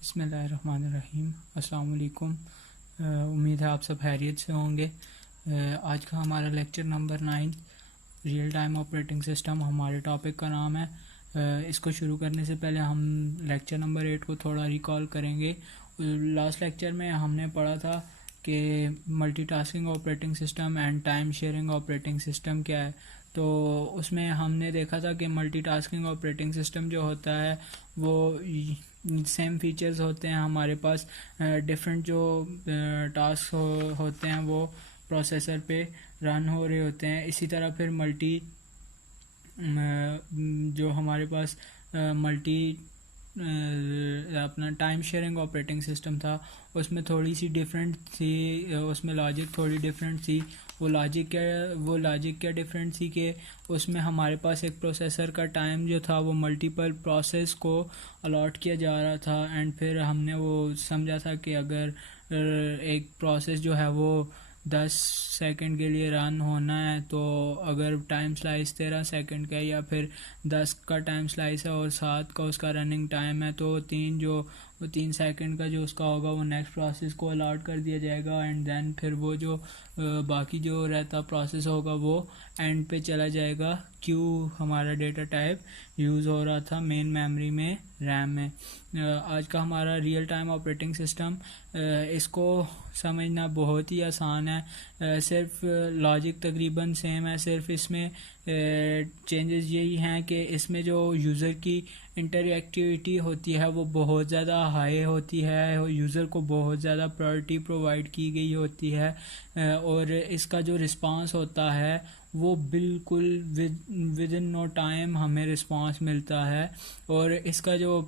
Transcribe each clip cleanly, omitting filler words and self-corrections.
बिस्मिल्लाहिर्रहमानिर्रहीम। अस्सलाम वालेकुम। उम्मीद है आप सब खैरियत से होंगे। आज का हमारा lecture number 9 real time operating system हमारे टॉपिक का नाम है। इसको शुरू करने से पहले हम लेक्चर नंबर 8 को थोड़ा रिकॉल करेंगे। लास्ट लेक्चर में हमने पढ़ा था कि multitasking operating system and time sharing operating system क्या है। तो उसमें हमने देखा था कि मल्टीटास्किंग ऑपरेटिंग सिस्टम जो होता है वो सेम फीचर्स होते हैं हमारे पास। डिफरेंट जो टास्क होते हैं वो प्रोसेसर पे रन हो रहे होते हैं। इसी तरह फिर जो हमारे पास मल्टी अपना टाइम शेयरिंग ऑपरेटिंग सिस्टम था उसमें थोड़ी सी डिफरेंट थी, उसमें लॉजिक थोड़ी डिफरेंट थी। वो लॉजिक क्या डिफरेंट थी कि उसमें हमारे पास एक प्रोसेसर का टाइम जो था वो मल्टीपल प्रोसेस को अलॉट किया जा रहा था। एंड फिर हमने वो समझा था कि अगर एक प्रोसेस जो है वो 10 सेकंड के लिए रन होना है, तो अगर टाइम स्लाइस 13 सेकंड का है या फिर 10 का टाइम स्लाइस है और 7 का उसका रनिंग टाइम है, तो 3 सेकंड का जो उसका होगा वो नेक्स्ट प्रोसेस को अलॉट कर दिया जाएगा। एंड देन फिर वो जो बाकी जो रहता प्रोसेस होगा वो एंड पे चला जाएगा। क्यों हमारा डेटा टाइप यूज़ हो रहा था मेन मेमोरी में, रैम में। आज का हमारा रियल टाइम ऑपरेटिंग सिस्टम, इसको समझना बहुत ही आसान है। सिर्फ लॉजिक तकरीबन सेम है, सिर्फ इसमें चेंजेस यही हैं कि इसमें जो यूज़र की इंटरएक्टिविटी होती है वो बहुत ज़्यादा हाई होती है, यूज़र को बहुत ज़्यादा प्रायोरिटी प्रोवाइड की गई होती है। और इसका जो रिस्पांस होता है वो बिल्कुल विद इन नो टाइम हमें रिस्पांस मिलता है। और इसका जो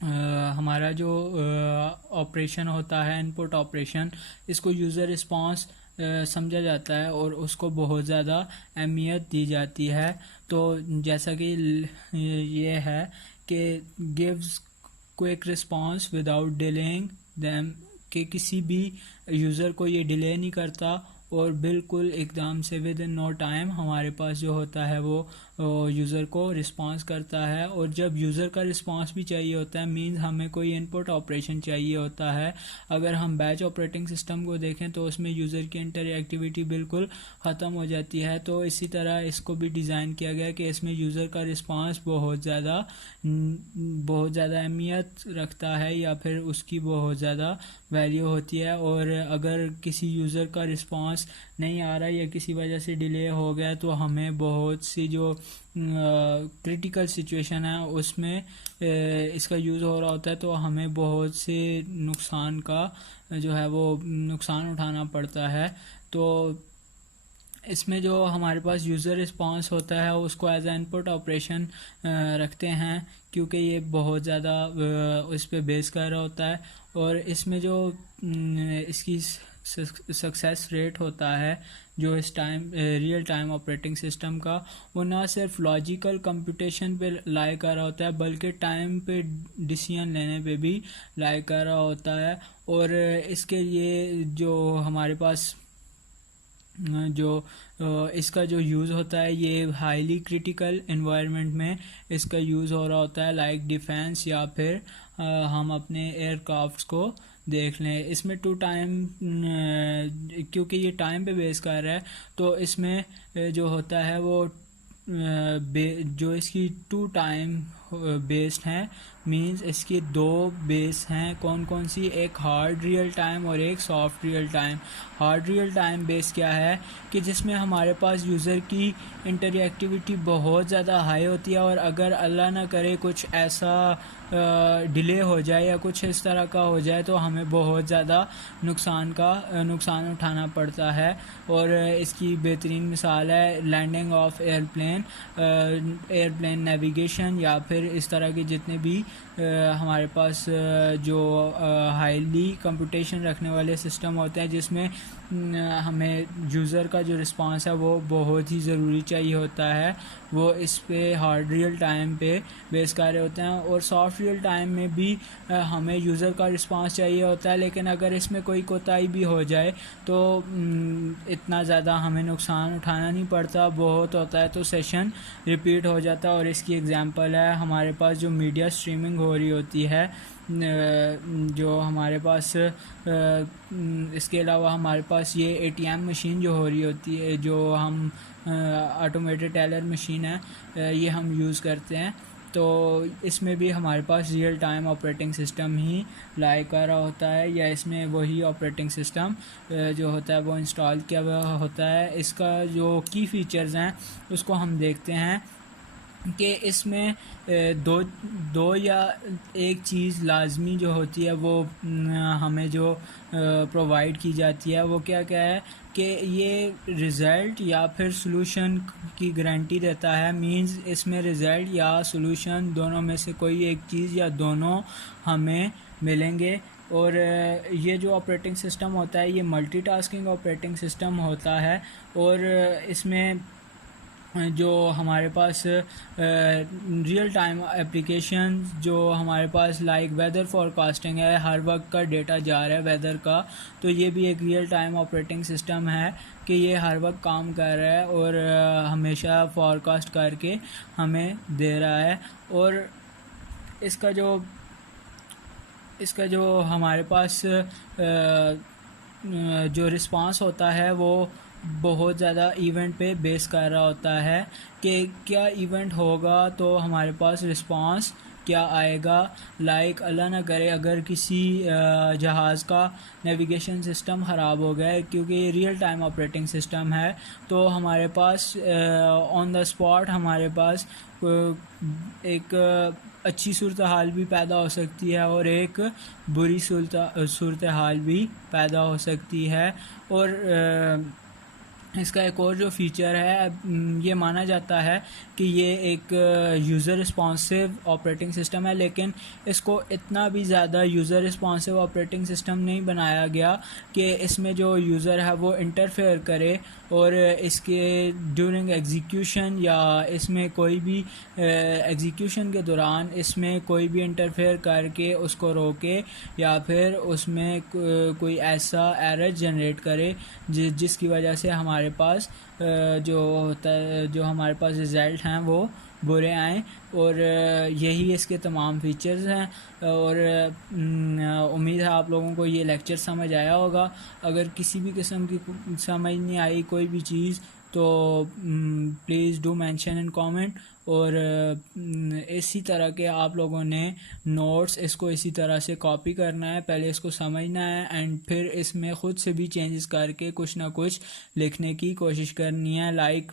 हमारा जो ऑपरेशन होता है, इनपुट ऑपरेशन, इसको यूज़र रिस्पांस समझा जाता है और उसको बहुत ज़्यादा अहमियत दी जाती है। तो जैसा कि ये है कि gives quick response without delaying them, कि किसी भी यूज़र को ये डिले नहीं करता और बिल्कुल एकदम से विद इन नो टाइम हमारे पास जो होता है वो यूज़र को रिस्पांस करता है। और जब यूज़र का रिस्पांस भी चाहिए होता है, मींस हमें कोई इनपुट ऑपरेशन चाहिए होता है। अगर हम बैच ऑपरेटिंग सिस्टम को देखें तो उसमें यूज़र की इंटरएक्टिविटी बिल्कुल ख़त्म हो जाती है। तो इसी तरह इसको भी डिज़ाइन किया गया कि इसमें यूज़र का रिस्पांस बहुत ज़्यादा अहमियत रखता है या फिर उसकी बहुत ज़्यादा वैल्यू होती है। और अगर किसी यूज़र का रिस्पांस नहीं आ रहा या किसी वजह से डिले हो गया तो हमें बहुत सी जो क्रिटिकल सिचुएशन है उसमें इसका यूज़ हो रहा होता है, तो हमें बहुत से नुकसान का जो है वो नुकसान उठाना पड़ता है। तो इसमें जो हमारे पास यूज़र रिस्पांस होता है उसको एज ए इनपुट ऑपरेशन रखते हैं, क्योंकि ये बहुत ज़्यादा उस पर बेस कर रहा होता है। और इसमें जो इसकी सक्सेस रेट होता है जो इस रियल टाइम ऑपरेटिंग सिस्टम का, वो ना सिर्फ लॉजिकल कंप्यूटेशन पे लाई कर रहा होता है बल्कि टाइम पे डिसीजन लेने पे भी लाई कर रहा होता है। और इसके लिए जो हमारे पास जो इसका जो यूज़ होता है ये हाईली क्रिटिकल इन्वायरमेंट में इसका यूज़ हो रहा होता है, लाइक डिफेंस या फिर हम अपने एयरक्राफ्ट्स को देख लें। इसमें टू टाइम, क्योंकि ये टाइम पे बेस कर रहा है तो इसमें जो होता है वो जो इसकी टू टाइम बेस्ड हैं, मींस इसकी 2 बेस हैं। कौन कौन सी? एक हार्ड रियल टाइम और एक soft real time. Hard real time base क्या है कि जिसमें हमारे पास यूज़र की इंटरएक्टिविटी बहुत ज़्यादा हाई होती है और अगर अल्लाह ना करे कुछ ऐसा डिले हो जाए या कुछ इस तरह का हो जाए तो हमें बहुत ज़्यादा नुकसान उठाना पड़ता है। और इसकी बेहतरीन मिसाल है लैंडिंग ऑफ एयरप्लेन नेविगेशन या फिर इस तरह के जितने भी हमारे पास जो हाईली कंप्यूटेशन रखने वाले सिस्टम होते हैं जिसमें हमें यूज़र का जो रिस्पांस है वो बहुत ही ज़रूरी चाहिए होता है, वो इस पे हार्ड रियल टाइम पे बेस कर रहे होते हैं। और सॉफ्ट रियल टाइम में भी हमें यूज़र का रिस्पांस चाहिए होता है, लेकिन अगर इसमें कोई कोताही भी हो जाए तो इतना ज़्यादा हमें नुकसान उठाना नहीं पड़ता, बहुत होता है तो सेशन रिपीट हो जाता है। और इसकी एग्जांपल है हमारे पास जो मीडिया स्ट्रीमिंग हो रही होती है जो हमारे पास इसके अलावा हमारे पास ये एटीएम मशीन जो हो रही होती है, जो हम ऑटोमेटेड टेलर मशीन है, ये हम यूज़ करते हैं। तो इसमें भी हमारे पास रियल टाइम ऑपरेटिंग सिस्टम ही लाई कर रहा होता है, या इसमें वही ऑपरेटिंग सिस्टम जो होता है वो इंस्टॉल किया हुआ होता है। इसका जो की फ़ीचर्स हैं उसको हम देखते हैं कि इसमें दो या एक चीज़ लाजमी जो होती है वो हमें जो प्रोवाइड की जाती है वो क्या क्या है कि ये रिज़ल्ट या फिर सॉल्यूशन की गारंटी देता है। मींस इसमें रिज़ल्ट या सॉल्यूशन दोनों में से कोई एक चीज़ या दोनों हमें मिलेंगे। और ये जो ऑपरेटिंग सिस्टम होता है ये मल्टीटास्किंग ऑपरेटिंग सिस्टम होता है। और इसमें जो हमारे पास रियल टाइम एप्लीकेशन जो हमारे पास लाइक वेदर फॉरकास्टिंग है, हर वक्त का डेटा जा रहा है वेदर का, तो ये भी एक रियल टाइम ऑपरेटिंग सिस्टम है कि ये हर वक्त काम कर रहा है और हमेशा फॉरकास्ट करके हमें दे रहा है। और इसका जो हमारे पास जो रिस्पांस होता है वो बहुत ज़्यादा इवेंट पे बेस कर रहा होता है कि क्या इवेंट होगा तो हमारे पास रिस्पांस क्या आएगा। लाइक अल्लाह ना करे अगर किसी जहाज़ का नेविगेशन सिस्टम ख़राब हो गया है, क्योंकि ये रियल टाइम ऑपरेटिंग सिस्टम है, तो हमारे पास ऑन द स्पॉट हमारे पास एक अच्छी सूरत हाल भी पैदा हो सकती है और एक बुरी सूरत हाल भी पैदा हो सकती है। और इसका एक और जो फ़ीचर है, ये माना जाता है कि ये एक यूज़र रिस्पॉन्सिव ऑपरेटिंग सिस्टम है, लेकिन इसको इतना भी ज़्यादा यूज़र रिस्पॉन्सिव ऑपरेटिंग सिस्टम नहीं बनाया गया कि इसमें जो यूज़र है वो इंटरफेयर करे और इसके ड्यूरिंग एग्जीक्यूशन या इसमें कोई भी एग्जीक्यूशन के दौरान इसमें कोई भी इंटरफेयर करके उसको रोके या फिर उसमें कोई ऐसा एरर जनरेट करे जिसकी वजह से हमारे पास जो होता है, जो हमारे पास रिज़ल्ट हैं वो बुरे आएँ। और यही इसके तमाम फीचर्स हैं। और उम्मीद है आप लोगों को ये लेक्चर समझ आया होगा। अगर किसी भी किस्म की समझ नहीं आई कोई भी चीज़ तो please do mention in comment. और इसी तरह के आप लोगों ने नोट्स इसको इसी तरह से कॉपी करना है, पहले इसको समझना है एंड फिर इसमें ख़ुद से भी चेंजेस करके कुछ ना कुछ लिखने की कोशिश करनी है। लाइक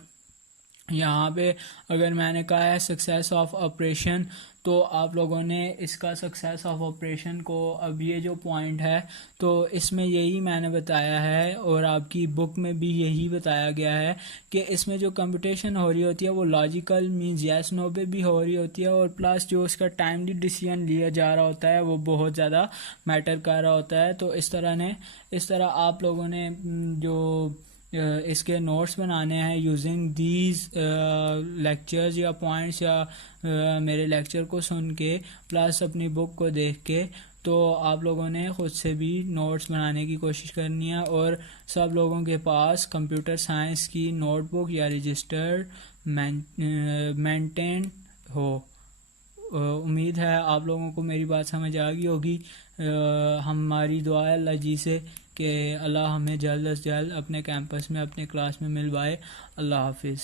यहाँ पे अगर मैंने कहा है सक्सेस ऑफ ऑपरेशन, तो आप लोगों ने इसका सक्सेस ऑफ ऑपरेशन को, अब ये जो पॉइंट है तो इसमें यही मैंने बताया है और आपकी बुक में भी यही बताया गया है कि इसमें जो कंप्यूटेशन हो रही होती है वो लॉजिकल मींस यस नो पे भी हो रही होती है, और प्लस जो इसका टाइमली डिसीजन लिया जा रहा होता है वो बहुत ज़्यादा मैटर कर रहा होता है। तो इस तरह आप लोगों ने जो इसके नोट्स बनाने हैं यूजिंग दीज लेक्चर्स या पॉइंट्स या मेरे लेक्चर को सुन के प्लस अपनी बुक को देख के, तो आप लोगों ने ख़ुद से भी नोट्स बनाने की कोशिश करनी है। और सब लोगों के पास कंप्यूटर साइंस की नोटबुक या रजिस्टर्ड मेंटेन हो। उम्मीद है आप लोगों को मेरी बात समझ आ गई होगी। हमारी दुआ है अल्लाह जी से कि अल्लाह हमें जल्द से जल्द अपने कैंपस में अपने क्लास में मिलवाए। अल्लाह हाफिज़।